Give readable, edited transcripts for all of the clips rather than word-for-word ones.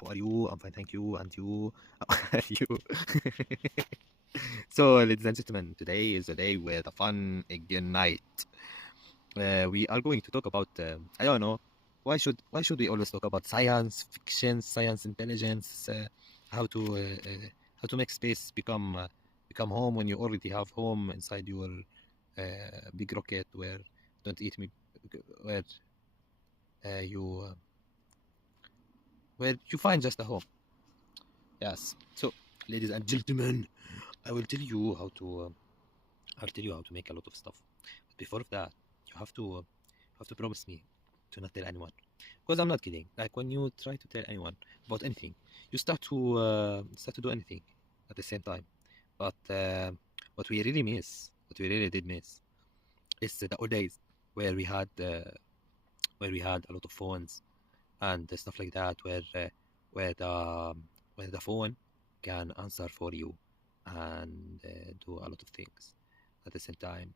How are you? I'm fine, thank you. And you? How are you? So, ladies and gentlemen, today is the day where the fun ignite. We are going to talk about I don't know why should we always talk about science fiction, science intelligence, how to make space become home when you already have uh, inside your big rocket where don't eat me where uh, you uh, where you find just a home. Yes. So, ladies and gentlemen, I will tell you how to. I'll tell you how to make a lot of stuff. But before that, you have to promise me to not tell anyone. Because I'm not kidding. Like when you try to tell anyone about anything, you start to do anything at the same time. But what we really did miss, is the old days where we had a lot of phones and stuff like that, where the phone can answer for you and do a lot of things at the same time.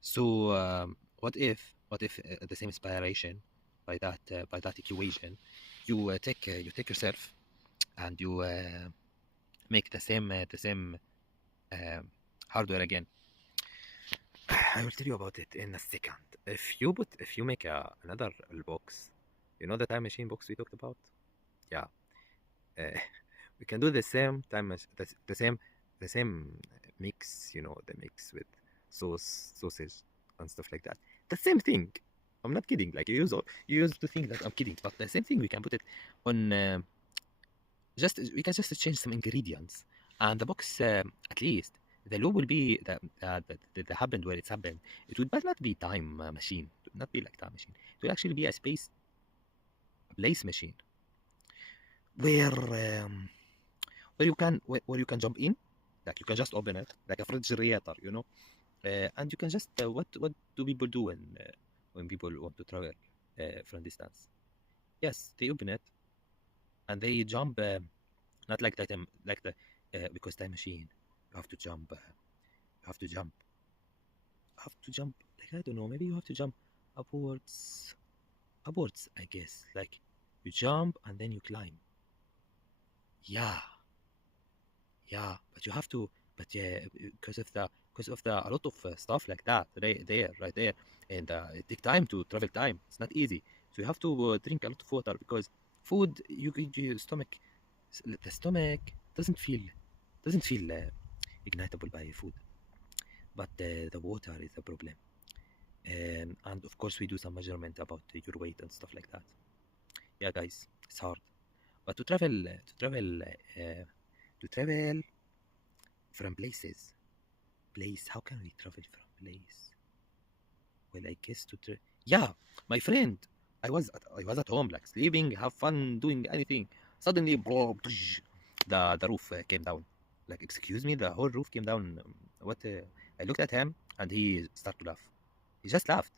So what if the same inspiration by that equation, you take yourself and you make the same um, hardware again. I will tell you about it in a second. If you make another box, the time machine box we talked about. Yeah, uh, we can do the same the same mix. The mix with sausage and stuff like that. The same thing. I'm not kidding. Like you used to think that I'm kidding, but the same thing. We can put it on. Just we can just change some ingredients, and the box, at least the loop will be that happened where it's happened. It would but not be time machine. It would not be like time machine. It will actually be a place machine where um, where you can jump in, like you can just open it like a refrigerator, and you can just what do people do when people want to travel from distance? Yes, they open it and they jump. Not like that, because time machine, you have to jump. You have to jump. Have to jump. Like I don't know. Maybe you have to jump upwards. Upwards, I guess. Like you jump and then you climb. Yeah, yeah. But you have to. But yeah, because of the a lot of stuff like that right there, and it takes time to travel time. It's not easy. So you have to drink a lot of water because food, your stomach, the stomach doesn't feel ignitable by food, but the water is the problem. And of course, we do some measurement about your weight and stuff like that. Yeah, guys, it's hard. But to travel from place. How can we travel from place? Well, I guess yeah, my friend. I was at home, like sleeping, have fun, doing anything. Suddenly, bro, the roof came down. Like, excuse me, the whole roof came down. What? I looked at him and he started to laugh. He just laughed.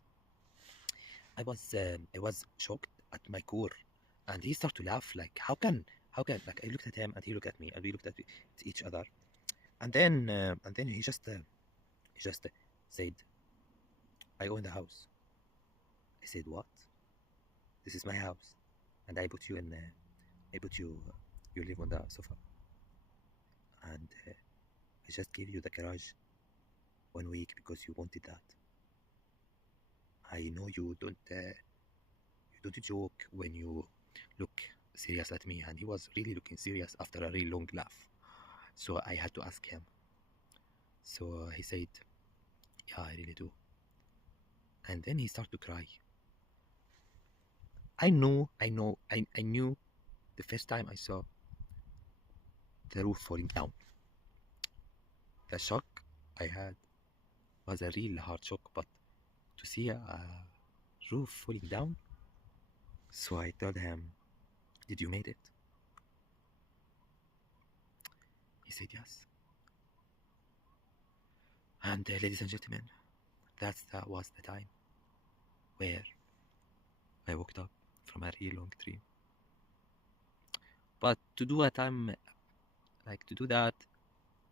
I was shocked at my core, and he started to laugh. Like, how can? Like, I looked at him and he looked at me, and we looked at each other, and then he just said, "I own the house." I said, "What? This is my house, and I put you in. I put you. You live on the sofa, and I just gave you the garage 1 week because you wanted that. I know you don't joke when you look serious at me, and he was really looking serious after a really long laugh. So I had to ask him. So he said, "Yeah, I really do." And then he started to cry. I knew the first time I saw the roof falling down. The shock I had was a real hard shock, but to see a roof falling down. So I told him, "Did you make it?" He said yes. And ladies and gentlemen, that was the time where I woke up from a real long dream. But to do that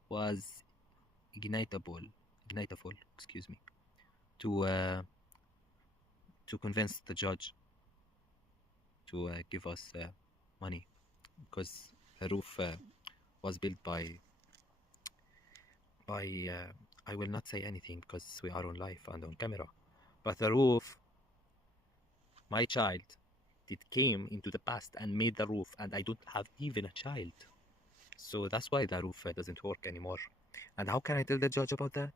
was ignitable, excuse me, to uh, to convince the judge to give us money, because the roof was built by I will not say anything because we are on live and on camera, but the roof, my child it came into the past and made the roof, and I don't have even a child. So that's why the roof doesn't work anymore. And how can I tell the judge about that?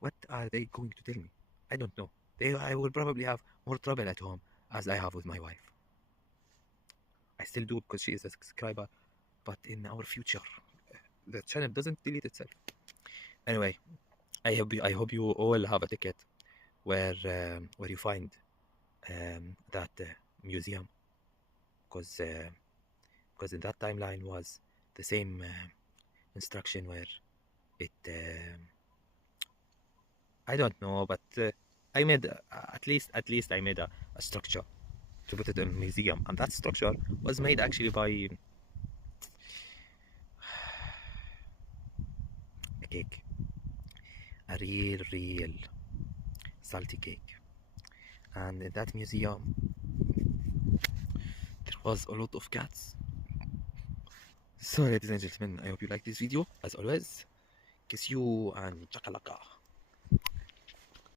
What are they going to tell me? I don't know. I will probably have more trouble at home as I have with my wife. I still do because she is a subscriber, but in our future, the channel doesn't delete itself. Anyway, I hope you all have a ticket where you find that museum, because in that timeline was the same instruction where it I don't know, but I made at least I made a structure to put it in a museum, and that structure was made actually by a cake, a real salty cake. And in that museum there was a lot of cats. So ladies and gentlemen, I hope you like this video. As always, kiss you and chakalaka.